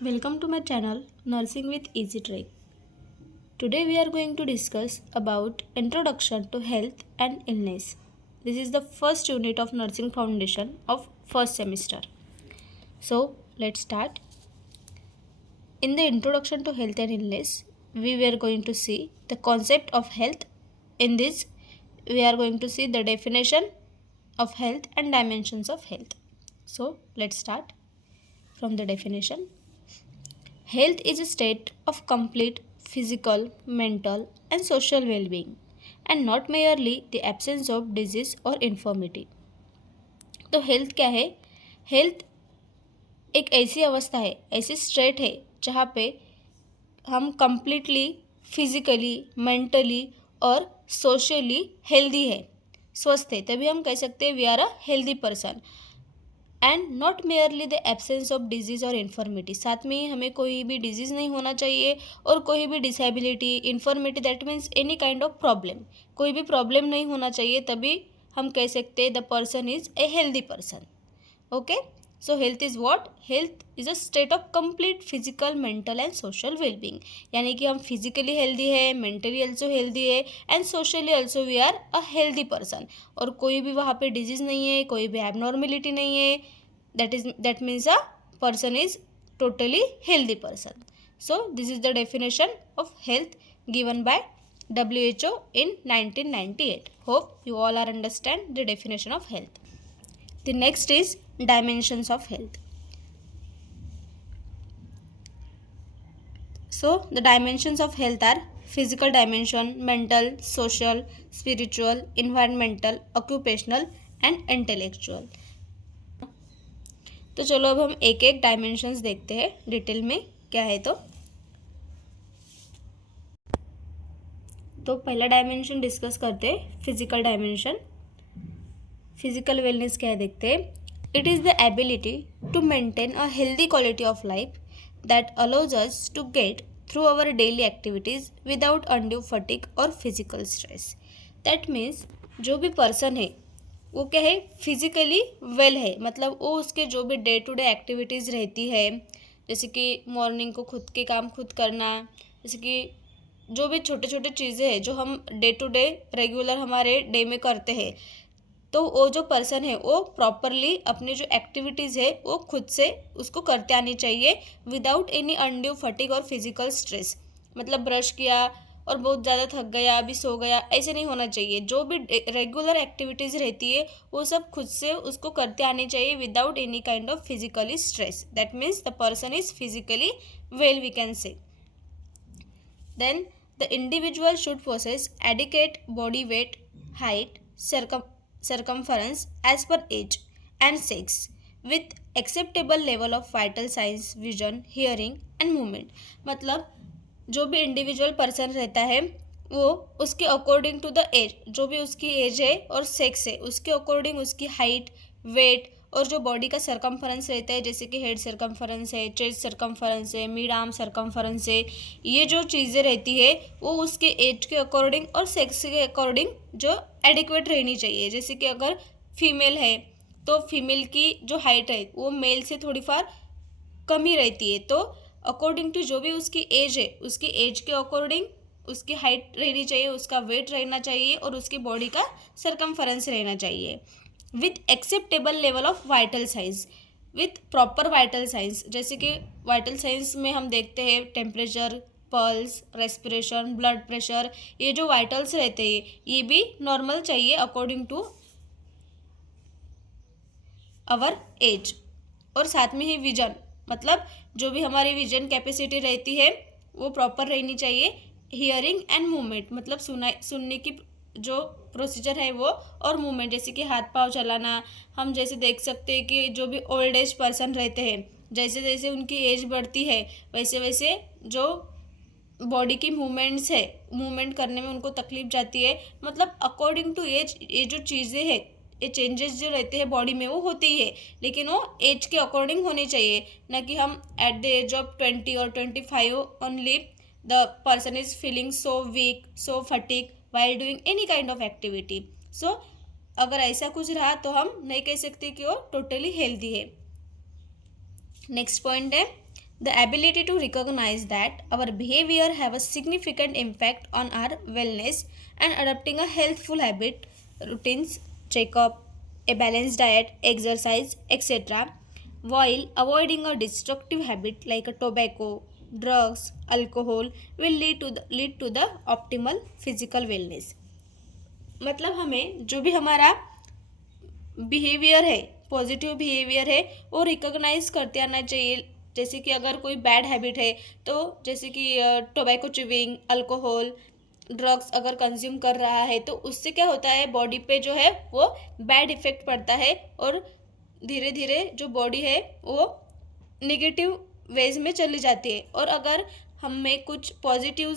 Welcome to my channel Nursing with Easy Track. Today we are going to discuss about Introduction to Health and Illness. This is the first unit of Nursing Foundation of first semester. So let's start. In the Introduction to Health and Illness, we were going to see the concept of health. In this, we are going to see the definition of health and dimensions of health. So let's start from the definition. Health is a state of complete physical, mental, and social well being, and not merely the absence of disease or infirmity. तो health क्या है? Health एक ऐसी अवस्था है, ऐसी state है जहाँ पे हम कंप्लीटली फिजिकली, मेंटली और सोशली हेल्दी है, स्वस्थ है, तभी हम कह सकते हैं we are a healthy person. And not merely the absence of disease और इन्फॉर्मिटी. साथ में ही हमें कोई भी डिजीज़ नहीं होना चाहिए और कोई भी disability, infirmity, that means any kind of problem, कोई भी प्रॉब्लम नहीं होना चाहिए, तभी हम कह सकते हैं the person is a healthy person. Okay, so health is what? Health is a state of complete physical, mental and social wellbeing. यानी कि हम फिजिकली हेल्दी है, मेंटली ऑल्सो हेल्दी है and socially also we are a healthy person. और कोई भी वहाँ पे डिजीज़ नहीं है, कोई भी एबनॉर्मेलिटी नहीं है, that means a person is totally healthy person. So this is the definition of health given by WHO in 1998. Hope you all are understand the definition of health. The next is dimensions of health. So the dimensions of health are physical dimension, mental, social, spiritual, environmental, occupational and intellectual. तो चलो अब हम एक एक dimensions देखते हैं detail में क्या है. तो पहला डायमेंशन डिस्कस करते हैं, फिजिकल डायमेंशन. फिजिकल वेलनेस क्या है देखते हैं. It is the ability to maintain a healthy quality of life that allows us to get through our daily activities without undue fatigue और फिजिकल स्ट्रेस. दैट मीन्स जो भी person है वो क्या है, फिजिकली वेल है, मतलब वो उसके जो भी डे टू डे एक्टिविटीज़ रहती है, जैसे कि मॉर्निंग को खुद के काम खुद करना, जैसे कि जो भी छोटे छोटे चीज़ें हैं जो हम डे टू डे रेगुलर हमारे डे में करते हैं, तो वो जो पर्सन है वो प्रॉपरली अपनी जो एक्टिविटीज़ है वो खुद से उसको करते आनी चाहिए विदाउट एनी अनड्यू फटीग और फिजिकल स्ट्रेस. मतलब ब्रश किया और बहुत ज़्यादा थक गया, अभी सो गया, ऐसे नहीं होना चाहिए. जो भी रेगुलर एक्टिविटीज़ रहती है वो सब खुद से उसको करते आनी चाहिए without any kind of physically stress. That means the person is physically well, we can say. Then the individual should possess adequate body weight, height, circumference as per age and sex with acceptable level of vital signs, vision, hearing and movement. मतलब जो भी individual person रहता है वो उसके according to the age, जो भी उसकी एज है और सेक्स है, उसके अकॉर्डिंग उसकी हाइट, वेट और जो बॉडी का सरकमफरेंस रहता है, जैसे कि हेड सरकमफरेंस है, चेस्ट सरकमफरेंस है, मिड आर्म सरकमफरेंस है, ये जो चीज़ें रहती है वो उसके एज के अकॉर्डिंग और सेक्स के अकॉर्डिंग जो एडिक्वेट रहनी चाहिए. जैसे कि अगर फीमेल है तो फीमेल की जो हाइट है वो मेल से थोड़ी फार कम ही रहती है, तो अकॉर्डिंग टू जो भी उसकी एज है उसकी एज के अकॉर्डिंग उसकी हाइट रहनी चाहिए, उसका वेट रहना चाहिए और उसकी बॉडी का सरकमफरेंस रहना चाहिए with acceptable level of vital science, with proper vital science. जैसे कि वाइटल साइंस में हम देखते हैं temperature, pulse, respiration, blood pressure, ये जो वाइटल्स रहते हैं ये भी नॉर्मल चाहिए अकॉर्डिंग टू आवर एज. और साथ में ही विजन, मतलब जो भी हमारी विजन कैपेसिटी रहती है वो प्रॉपर रहनी चाहिए. हियरिंग एंड मूवमेंट, मतलब सुनने की जो प्रोसीजर है वो, और मूवमेंट जैसे कि हाथ पाँव चलाना. हम जैसे देख सकते हैं कि जो भी ओल्ड एज पर्सन रहते हैं, जैसे जैसे उनकी एज बढ़ती है वैसे वैसे जो बॉडी की मूवमेंट्स है, मूवमेंट करने में उनको तकलीफ जाती है. मतलब अकॉर्डिंग टू एज ये जो चीज़ें हैं, ये चेंजेस जो रहते हैं बॉडी में वो होती है, लेकिन वो एज के अकॉर्डिंग होनी चाहिए, ना कि हम एट द एज ऑफ 20 और 25 only the person is feeling so weak, so fatigue while doing any kind of activity. So अगर ऐसा कुछ रहा तो हम नहीं कह सकते कि वो टोटली हेल्दी है. नेक्स्ट पॉइंट है The ability to recognize that our behavior have a significant impact on our wellness and adopting a healthful habit, routines, checkup, a balanced diet, exercise, etc., while avoiding a destructive habit like a tobacco, drugs, alcohol will lead to the optimal physical wellness. मतलब हमें जो भी हमारा behaviour है, positive behaviour है, वो recognise करते आना चाहिए. जैसे कि अगर कोई बैड हैबिट है तो जैसे कि टोबैको च्यूइंग, अल्कोहल, ड्रग्स अगर कंज्यूम कर रहा है तो उससे क्या होता है, बॉडी पे जो है वो बैड इफेक्ट पड़ता है और धीरे धीरे जो बॉडी है वो निगेटिव वेज में चली जाती है. और अगर हम में कुछ पॉजिटिव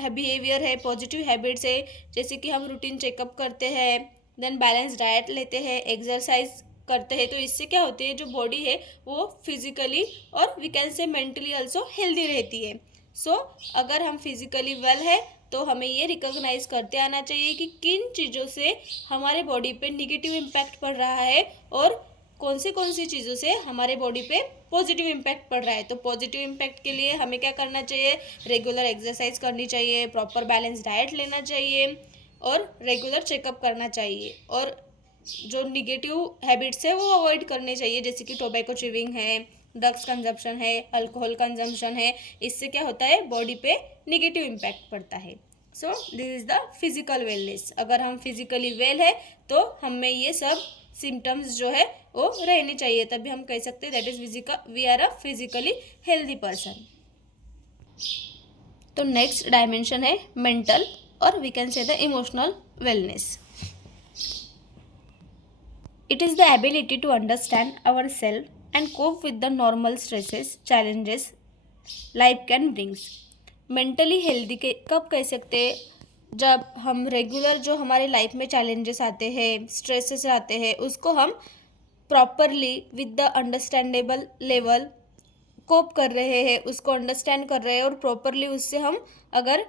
बिहेवियर है, पॉजिटिव हैबिट्स है, जैसे कि हम रूटीन चेकअप करते हैं, देन बैलेंस डाइट लेते हैं, एक्सरसाइज करते हैं, तो इससे क्या होती है, जो बॉडी है वो फिजिकली और we can say mentally also healthy रहती है. सो अगर हम फिजिकली वेल है तो हमें ये रिकॉग्नाइज करते आना चाहिए कि किन चीज़ों से हमारे बॉडी पे निगेटिव इम्पैक्ट पड़ रहा है और कौन सी चीज़ों से हमारे बॉडी पे पॉजिटिव इम्पैक्ट पड़ रहा है. तो पॉजिटिव इम्पैक्ट के लिए हमें क्या करना चाहिए, रेगुलर एक्सरसाइज करनी चाहिए, प्रॉपर बैलेंस डाइट लेना चाहिए और रेगुलर चेकअप करना चाहिए. और जो निगेटिव हैबिट्स है वो अवॉइड करने चाहिए, जैसे कि टोबैको च्यूइंग है, ड्रग्स कंजप्शन है, अल्कोहल कंजम्पशन है. इससे क्या होता है, बॉडी पे निगेटिव इम्पैक्ट पड़ता है. So this is the physical wellness. अगर हम फिजिकली वेल है तो हमें ये सब सिम्टम्स जो है वो रहने चाहिए, तभी हम कह सकते हैं that is physical, we are a physically healthy person. तो नेक्स्ट डायमेंशन है मेंटल और we can say the emotional wellness. It is the ability to understand ourselves and cope with the normal stresses, challenges life can brings. Mentally healthy के कब कह सकते हैं, जब हम रेगुलर जो हमारे लाइफ में चैलेंजेस आते हैं, स्ट्रेसेस आते हैं, उसको हम properly with the understandable level cope कर रहे हैं, उसको अंडरस्टैंड कर रहे हैं और प्रॉपरली उससे हम अगर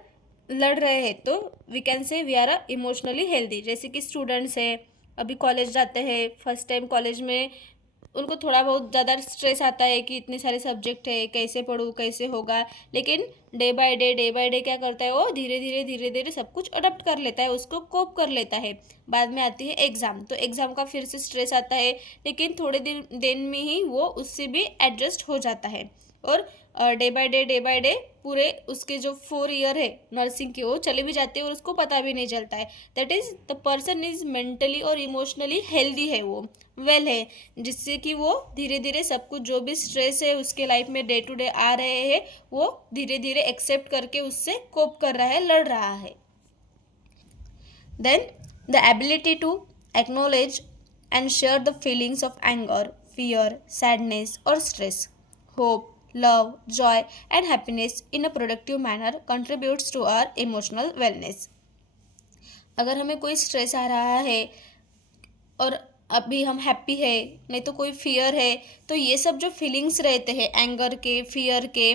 लड़ रहे हैं तो we can say we are a emotionally healthy. जैसे कि स्टूडेंट्स है, अभी कॉलेज जाते हैं, फर्स्ट टाइम कॉलेज में उनको थोड़ा बहुत ज़्यादा स्ट्रेस आता है कि इतने सारे सब्जेक्ट है, कैसे पढ़ूँ, कैसे होगा. लेकिन डे बाय डे क्या करता है, वो धीरे धीरे सब कुछ अडॉप्ट कर लेता है, उसको कोप कर लेता है. बाद में आती है एग्ज़ाम, तो एग्ज़ाम का फिर से स्ट्रेस आता है, लेकिन थोड़े दिन में ही वो उससे भी एडजस्ट हो जाता है. और डे बाय डे पूरे उसके जो 4 ईयर है नर्सिंग की वो चले भी जाते हैं और उसको पता भी नहीं चलता है. That is the person is mentally और इमोशनली हेल्दी है, वो वेल है, जिससे कि वो धीरे धीरे सब कुछ जो भी स्ट्रेस है उसके लाइफ में डे टू डे आ रहे हैं वो धीरे धीरे एक्सेप्ट करके उससे कोप कर रहा है, लड़ रहा है. Then the ability to acknowledge and share the feelings of anger, fear, sadness और stress, hope, love, joy and happiness in a productive manner contributes to our emotional wellness. अगर हमें कोई स्ट्रेस आ रहा है और अभी हम हैप्पी है, नहीं तो कोई फियर है, तो ये सब जो फीलिंग्स रहते हैं एंगर के, फियर के,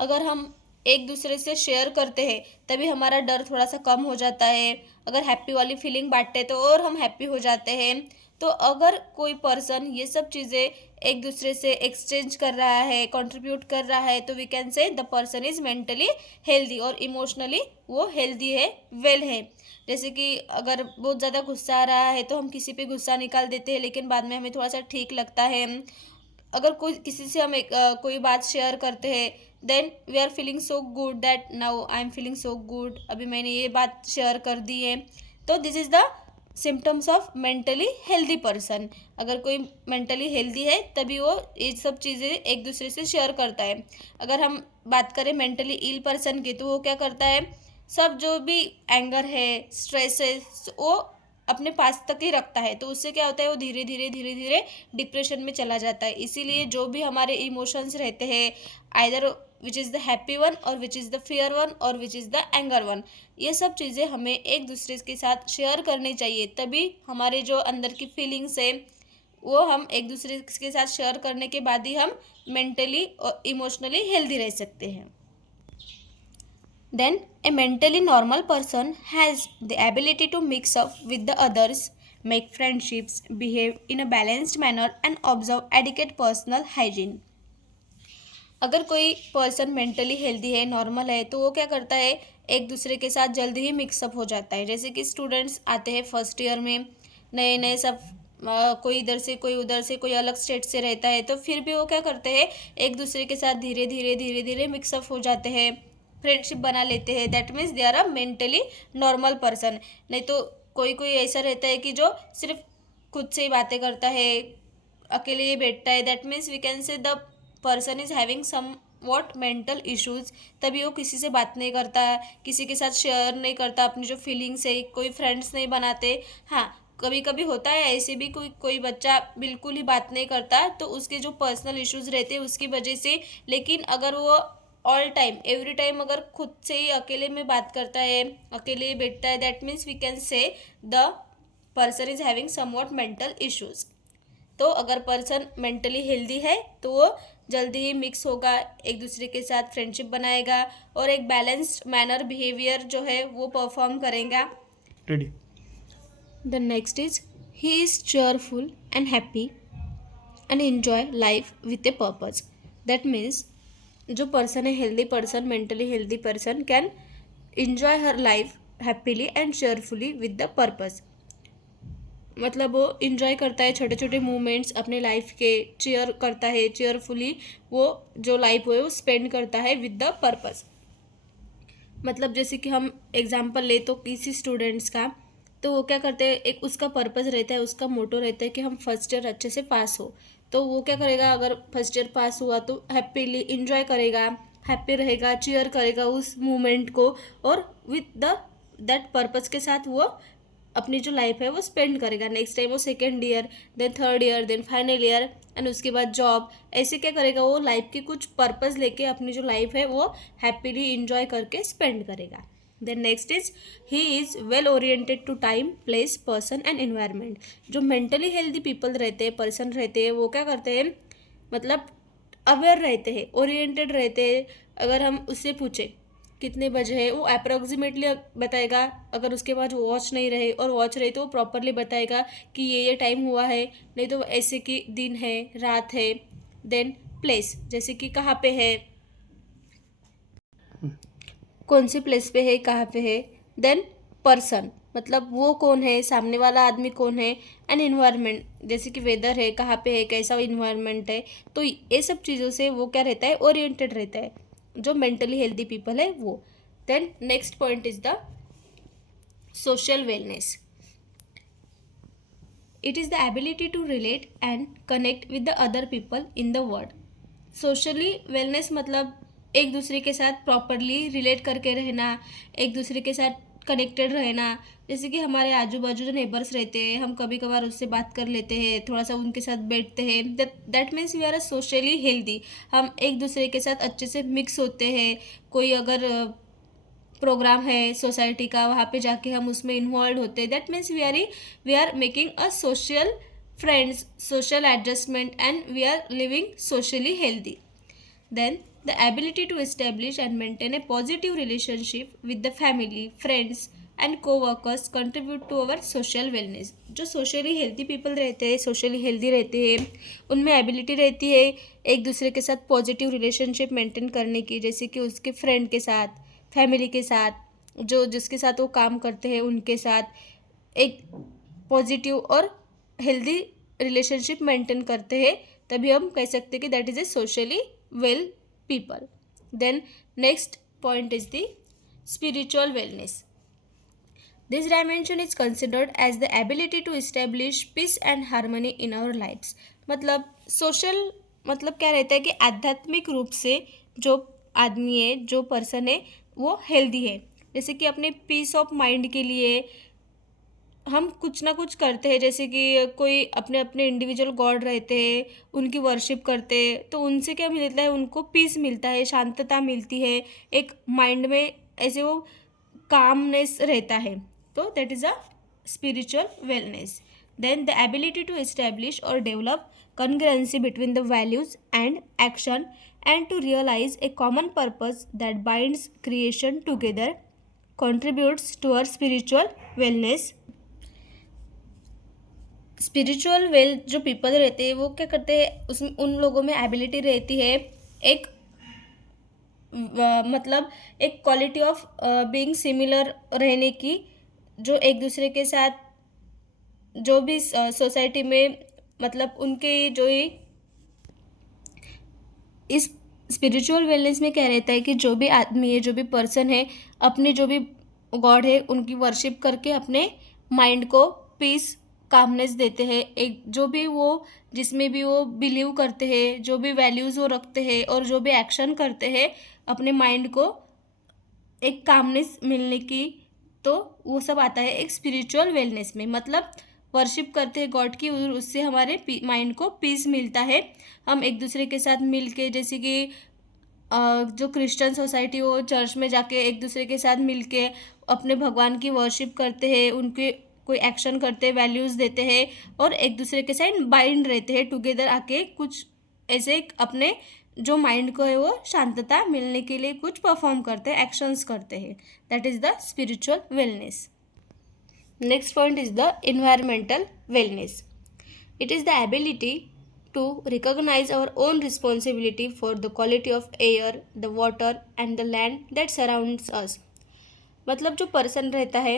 अगर हम एक दूसरे से शेयर करते हैं तभी हमारा डर थोड़ा सा कम हो जाता है. अगर हैप्पी वाली फीलिंग बांटते तो और हम हैप्पी हो जाते हैं. तो अगर कोई पर्सन ये सब चीज़ें एक दूसरे से एक्सचेंज कर रहा है, कंट्रीब्यूट कर रहा है, तो we can say the person is mentally healthy और इमोशनली वो हेल्दी है, वेल है. जैसे कि अगर बहुत ज़्यादा गुस्सा आ रहा है तो हम किसी पे गुस्सा निकाल देते हैं, लेकिन बाद में हमें थोड़ा सा ठीक लगता है. अगर कोई किसी से हम कोई बात शेयर करते हैं, then we are feeling so good that now I am feeling so good, अभी मैंने ये बात शेयर कर दी है. तो this is the symptoms of mentally healthy person. अगर कोई मेंटली हेल्दी है तभी वो ये सब चीज़ें एक दूसरे से शेयर करता है. अगर हम बात करें मेंटली इल पर्सन की, तो वो क्या करता है, सब जो भी एंगर है, स्ट्रेस है, वो अपने पास तक ही रखता है. तो उससे क्या होता है, वो धीरे धीरे डिप्रेशन में चला जाता है. इसीलिए जो भी हमारे इमोशंस रहते हैं, either which is the happy one और which is the fear one और which is the anger one, ये सब चीज़ें हमें एक दूसरे के साथ शेयर करनी चाहिए. तभी हमारे जो अंदर की फीलिंग्स है वो हम एक दूसरे के साथ शेयर करने के बाद ही हम मेंटली और इमोशनली हेल्दी रह सकते हैं. Then a mentally normal person has the ability to mix up with the others, make friendships, behave in a balanced manner and observe adequate personal hygiene. अगर कोई पर्सन मेंटली हेल्दी है, normal है, तो वो क्या करता है, एक दूसरे के साथ जल्दी ही मिक्सअप हो जाता है। जैसे कि स्टूडेंट्स आते हैं फर्स्ट ईयर में, नए नए सब, कोई इधर से कोई उधर से, कोई अलग स्टेट से रहता है, तो फिर भी वो क्या करते हैं, एक दूसरे के साथ धीरे धीरे धीरे धीरे मिक्सअप हो जाते हैं, फ्रेंडशिप बना लेते हैं। That means they are a mentally normal person. नहीं तो कोई कोई ऐसा रहता है कि जो सिर्फ खुद से ही बातें करता है, अकेले ही बैठता है। That means we can say the person is having somewhat mental issues. तभी वो किसी से बात नहीं करता, किसी के साथ शेयर नहीं करता अपनी जो फीलिंग्स है, कोई फ्रेंड्स नहीं बनाते। हाँ, कभी कभी होता है ऐसे भी, कोई कोई बच्चा बिल्कुल ही बात नहीं करता, तो उसके जो पर्सनल इश्यूज रहते हैं उसकी वजह से। लेकिन अगर वो ऑल टाइम एवरी टाइम अगर खुद से ही अकेले में बात करता है, अकेले ही बैठता है, that means we can say the person is having somewhat mental issues. तो अगर पर्सन मेंटली हेल्दी है तो वो जल्दी ही मिक्स होगा, एक दूसरे के साथ फ्रेंडशिप बनाएगा और एक बैलेंस्ड मैनर बिहेवियर जो है वो परफॉर्म करेगा। Ready. The next is he is cheerful and happy and enjoy life with A purpose. That means जो पर्सन है healthy person, mentally healthy person can enjoy her life happily and cheerfully with the purpose. मतलब वो enjoy करता है छोटे छोटे moments अपने life के, चेयर करता है चेयरफुली, वो जो लाइफ है वो स्पेंड करता है विद द पर्पस। मतलब जैसे कि हम एग्जांपल ले तो किसी स्टूडेंट्स का, तो वो क्या करते हैं, एक उसका पर्पस रहता है, उसका मोटो रहता है कि हम फर्स्ट ईयर अच्छे से पास हो। तो वो क्या करेगा, अगर फर्स्ट ईयर पास हुआ तो हैप्पीली इंजॉय करेगा, हैप्पी रहेगा, चीयर करेगा उस मोमेंट को, और विद द दैट पर्पस के साथ वो अपनी जो लाइफ है वो स्पेंड करेगा। नेक्स्ट टाइम वो second year, then third year, then final year and उसके बाद जॉब, ऐसे क्या करेगा, वो लाइफ की कुछ पर्पस लेके अपनी जो लाइफ है वो हैप्पीली इंजॉय करके स्पेंड करेगा। Then next is he is well oriented to time, place, person and environment. जो मेंटली हेल्दी पीपल रहते हैं, पर्सन रहते हैं, वो क्या करते हैं, मतलब अवेयर रहते हैं, ओरिएंटेड रहते हैं। अगर हम उससे पूछे कितने बजे है, वो अप्रॉक्सीमेटली बताएगा। अगर उसके पास वॉच नहीं रहे और वॉच रहे तो वो प्रॉपरली बताएगा कि ये टाइम हुआ है। नहीं तो ऐसे कि दिन है, रात है। देन प्लेस, जैसे कि कहाँ पे है, कौन सी प्लेस पे है, कहाँ पे है। देन पर्सन, मतलब वो कौन है, सामने वाला आदमी कौन है। एंड इन्वायरमेंट, जैसे कि वेदर है, कहाँ पे है, कैसा इन्वायरमेंट है। तो ये सब चीज़ों से वो क्या रहता है, ओरिएंटेड रहता है जो मेंटली हेल्दी पीपल है वो। Then next point is the social wellness. It is the ability to relate and connect with the other people in the world. Socially wellness मतलब एक दूसरे के साथ प्रॉपरली रिलेट करके रहना, एक दूसरे के साथ कनेक्टेड रहना। जैसे कि हमारे आजू बाजू जो नेबर्स रहते हैं, हम कभी कभार उससे बात कर लेते हैं, थोड़ा सा उनके साथ बैठते हैं, that means we are a socially healthy. हम एक दूसरे के साथ अच्छे से मिक्स होते हैं। कोई अगर प्रोग्राम है सोसाइटी का, वहाँ पे जाके हम उसमें इन्वॉल्व होते हैं। That means we are making a social friends, social adjustment, and we are living socially healthy. Then the ability to establish and maintain a positive relationship with the family, friends and co-workers contribute to our social wellness. जो socially healthy people रहते हैं, socially healthy रहते हैं, उनमें ability रहती है एक दूसरे के साथ पॉजिटिव रिलेशनशिप मेंटेन करने की। जैसे कि उसके फ्रेंड के साथ, फैमिली के साथ, जो जिसके साथ वो काम करते हैं उनके साथ एक पॉजिटिव और हेल्दी रिलेशनशिप मेंटेन करते हैं, तभी हम कह सकते हैं कि that is a socially well people. Then next point is the spiritual wellness. This dimension is considered as the ability to establish peace and harmony in our lifes. मतलब social मतलब क्या रहता है कि आध्यात्मिक रूप से जो आदमी है, जो पर्सन है, वो हेल्दी है। जैसे कि अपने पीस ऑफ माइंड के लिए हम कुछ ना कुछ करते हैं। जैसे कि कोई अपने अपने इंडिविजुअल गॉड रहते हैं, उनकी वर्शिप करते हैं, तो उनसे क्या मिलता है, उनको पीस मिलता है, शांतता मिलती है, एक माइंड में ऐसे वो कामनेस रहता है। तो that is a spiritual wellness. Then the ability to establish और develop congruency between the values and action and to realize a common purpose that binds creation together contributes to our spiritual wellness. Spiritual well जो people रहते हैं वो क्या करते हैं, उसमें उन लोगों में एबिलिटी रहती है एक मतलब एक क्वालिटी ऑफ बीइंग सिमिलर रहने की, जो एक दूसरे के साथ जो भी सोसाइटी में मतलब उनके जो ये इस स्पिरिचुअल वेलनेस में क्या रहता है कि जो भी आदमी है, जो भी पर्सन है, अपने जो भी गॉड है उनकी वर्शिप करके अपने माइंड को पीस कामनेस देते हैं। एक जो भी वो जिसमें भी वो बिलीव करते हैं, जो भी वैल्यूज़ वो रखते हैं और जो भी एक्शन करते हैं अपने माइंड को एक कामनेस मिलने की, तो वो सब आता है एक स्पिरिचुअल वेलनेस में। मतलब वर्शिप करते हैं गॉड की और उससे हमारे माइंड को पीस मिलता है। हम एक दूसरे के साथ मिल के, जैसे कि जो क्रिश्चियन सोसाइटी वो चर्च में जाके एक दूसरे के साथ मिल के अपने भगवान की वर्शिप करते हैं, उनके कोई एक्शन करते हैं, वैल्यूज़ देते हैं और एक दूसरे के साथ बाइंड रहते हैं टुगेदर आके, कुछ ऐसे अपने जो माइंड को है वो शांतता मिलने के लिए कुछ परफॉर्म करते हैं, एक्शंस करते हैं। That is the spiritual wellness. Next point is the environmental wellness. It is the ability to recognize our own responsibility for the quality of air, the water and the land that surrounds us. मतलब जो person रहता है,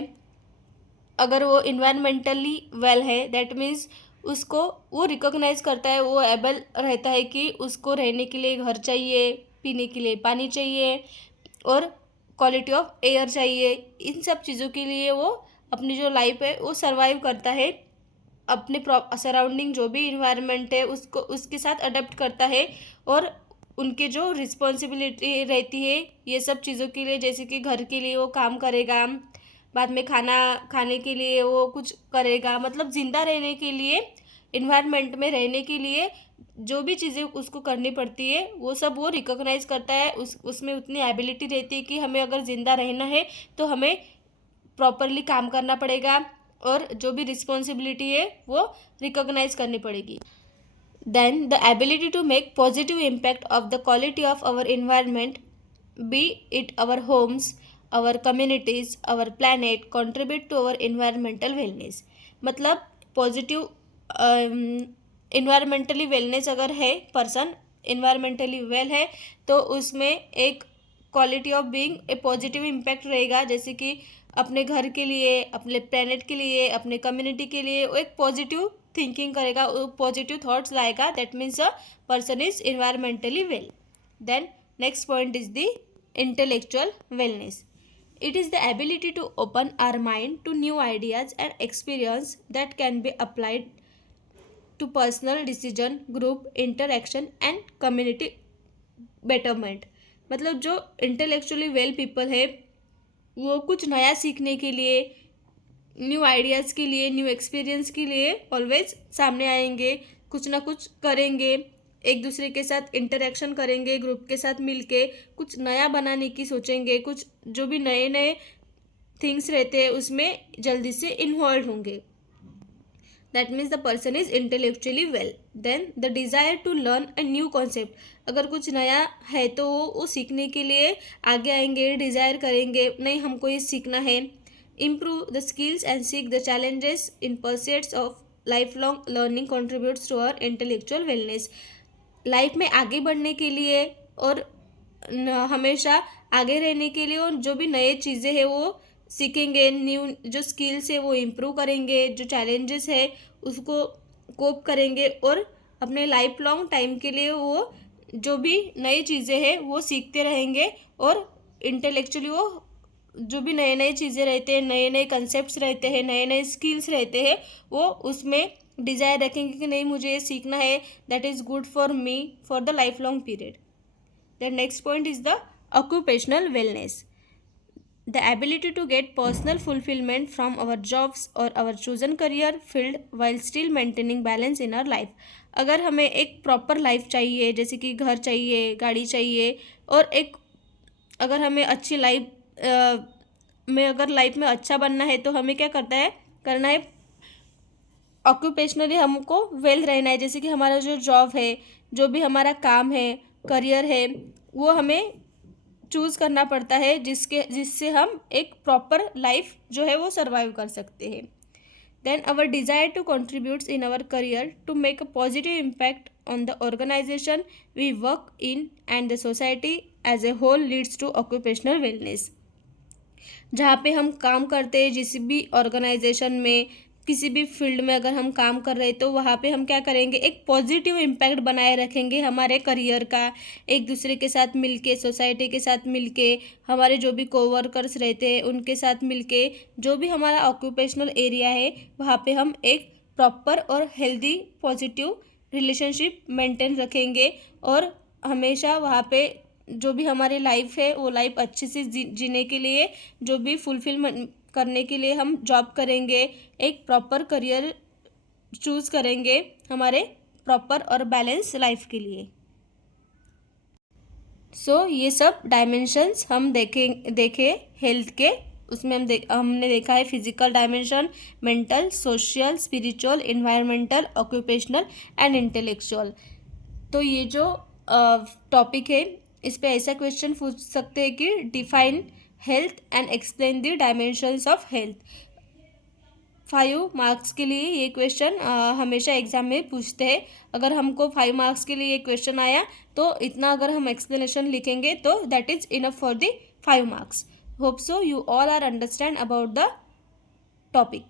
अगर वो environmentally well है, that means उसको वो recognise करता है, वो एबल रहता है कि उसको रहने के लिए घर चाहिए, पीने के लिए पानी चाहिए और क्वालिटी ऑफ एयर चाहिए। इन सब चीज़ों के लिए वो अपनी जो लाइफ है वो सर्वाइव करता है, अपने सराउंडिंग जो भी इन्वायरमेंट है उसको उसके साथ अडेप्ट करता है और उनके जो रिस्पॉन्सिबिलिटी रहती है ये सब चीज़ों के लिए, जैसे कि घर के लिए वो काम करेगा, बाद में खाना खाने के लिए वो कुछ करेगा, मतलब ज़िंदा रहने के लिए, इन्वायरमेंट में रहने के लिए जो भी चीज़ें उसको करनी पड़ती है वो सब वो रिकॉग्नाइज करता है। उसमें उतनी एबिलिटी रहती है कि हमें अगर ज़िंदा रहना है तो हमें प्रॉपरली काम करना पड़ेगा और जो भी रिस्पॉन्सिबिलिटी है वो रिकॉग्नाइज करनी पड़ेगी। Then the ability to make positive impact of the quality of our environment, be it our homes, our communities, our planet, contribute to our environmental wellness. मतलब पॉजिटिव इन्वायरमेंटली वेलनेस अगर है, person environmentally well है तो उसमें एक quality of being a positive impact रहेगा, जैसे कि अपने घर के लिए, अपने प्लेनेट के लिए, अपने कम्युनिटी के लिए वो एक पॉजिटिव थिंकिंग करेगा, वो पॉजिटिव थॉट्स लाएगा। That means a person is environmentally well. Then next point is the intellectual wellness. It is the ability to open our mind to new ideas and experience that can be applied to personal decision, group interaction and community betterment. मतलब जो intellectually well people है वो कुछ नया सीखने के लिए, new ideas के लिए, न्यू एक्सपीरियंस के लिए ऑलवेज सामने आएंगे, कुछ ना कुछ करेंगे, एक दूसरे के साथ इंटरेक्शन करेंगे, ग्रुप के साथ मिलके कुछ नया बनाने की सोचेंगे, कुछ जो भी नए नए थिंग्स रहते हैं उसमें जल्दी से इन्वॉल्व होंगे। That means the person is intellectually well. Then the desire to learn a new concept. अगर कुछ नया है तो वो सीखने के लिए आगे आएंगे, डिज़ायर करेंगे, नहीं हमको ये सीखना है. Improve the skills and seek the challenges in pursuits of lifelong learning contributes to our intellectual wellness. Life में आगे बढ़ने के लिए और हमेशा आगे रहने के लिए और जो भी नए चीज़ें हैं वो सीखेंगे, न्यू जो स्किल्स है वो इम्प्रूव करेंगे, जो चैलेंजेस है उसको कोप करेंगे और अपने लाइफ लॉन्ग टाइम के लिए वो जो भी नई चीज़ें हैं वो सीखते रहेंगे और इंटेलेक्चुअली वो जो भी नए नए चीज़ें रहते हैं, नए नए कंसेप्ट्स रहते हैं, नए नए स्किल्स रहते हैं, वो उसमें डिज़ायर रखेंगे कि नहीं मुझे ये सीखना है, that is good for me for the life long period. The next point is the occupational wellness. The ability to get personal fulfillment from our jobs or our chosen career field while still maintaining balance in our life. अगर हमें एक proper life चाहिए, जैसे कि घर चाहिए, गाड़ी चाहिए और एक अगर हमें अच्छी लाइफ में अगर लाइफ में अच्छा बनना है तो हमें क्या करना है ऑक्यूपेशनली हमको वेल रहना है. जैसे कि हमारा जो जॉब है, जो भी हमारा काम है, करियर है, वो हमें चूज़ करना पड़ता है जिससे हम एक प्रॉपर लाइफ जो है वो सर्वाइव कर सकते हैं. then our desire to contribute in our career to make a positive impact on the organization we work in and the society as a whole leads to occupational wellness. जहाँ पे हम काम करते हैं, जिस भी ऑर्गेनाइजेशन में, किसी भी फील्ड में अगर हम काम कर रहे हैं तो वहाँ पे हम क्या करेंगे, एक पॉजिटिव इम्पैक्ट बनाए रखेंगे हमारे करियर का, एक दूसरे के साथ मिलके, सोसाइटी के साथ मिलके, हमारे जो भी कोवर्कर्स रहते हैं उनके साथ मिलके, जो भी हमारा ऑक्यूपेशनल एरिया है वहाँ पे हम एक प्रॉपर और हेल्दी पॉजिटिव रिलेशनशिप मेंटेन रखेंगे और हमेशा वहाँ पे जो भी हमारी लाइफ है वो लाइफ अच्छे से जीने के लिए, जो भी फुलफिल करने के लिए हम जॉब करेंगे, एक प्रॉपर करियर चूज़ करेंगे हमारे प्रॉपर और बैलेंस लाइफ के लिए. सो ये सब डायमेंशंस हम देखे हेल्थ के. उसमें हमने देखा है physical dimension, mental, social, spiritual, environmental, occupational and intellectual. तो ये जो टॉपिक है इस पे ऐसा क्वेश्चन पूछ सकते हैं कि define health and explain the dimensions of health. 5 marks के लिए ये क्वेश्चन हमेशा एग्जाम में पूछते हैं. अगर हमको 5 मार्क्स के लिए ये क्वेश्चन आया तो इतना अगर हम एक्सप्लेनेशन लिखेंगे तो that is enough for the 5 marks. Hope so you all are understand about the topic.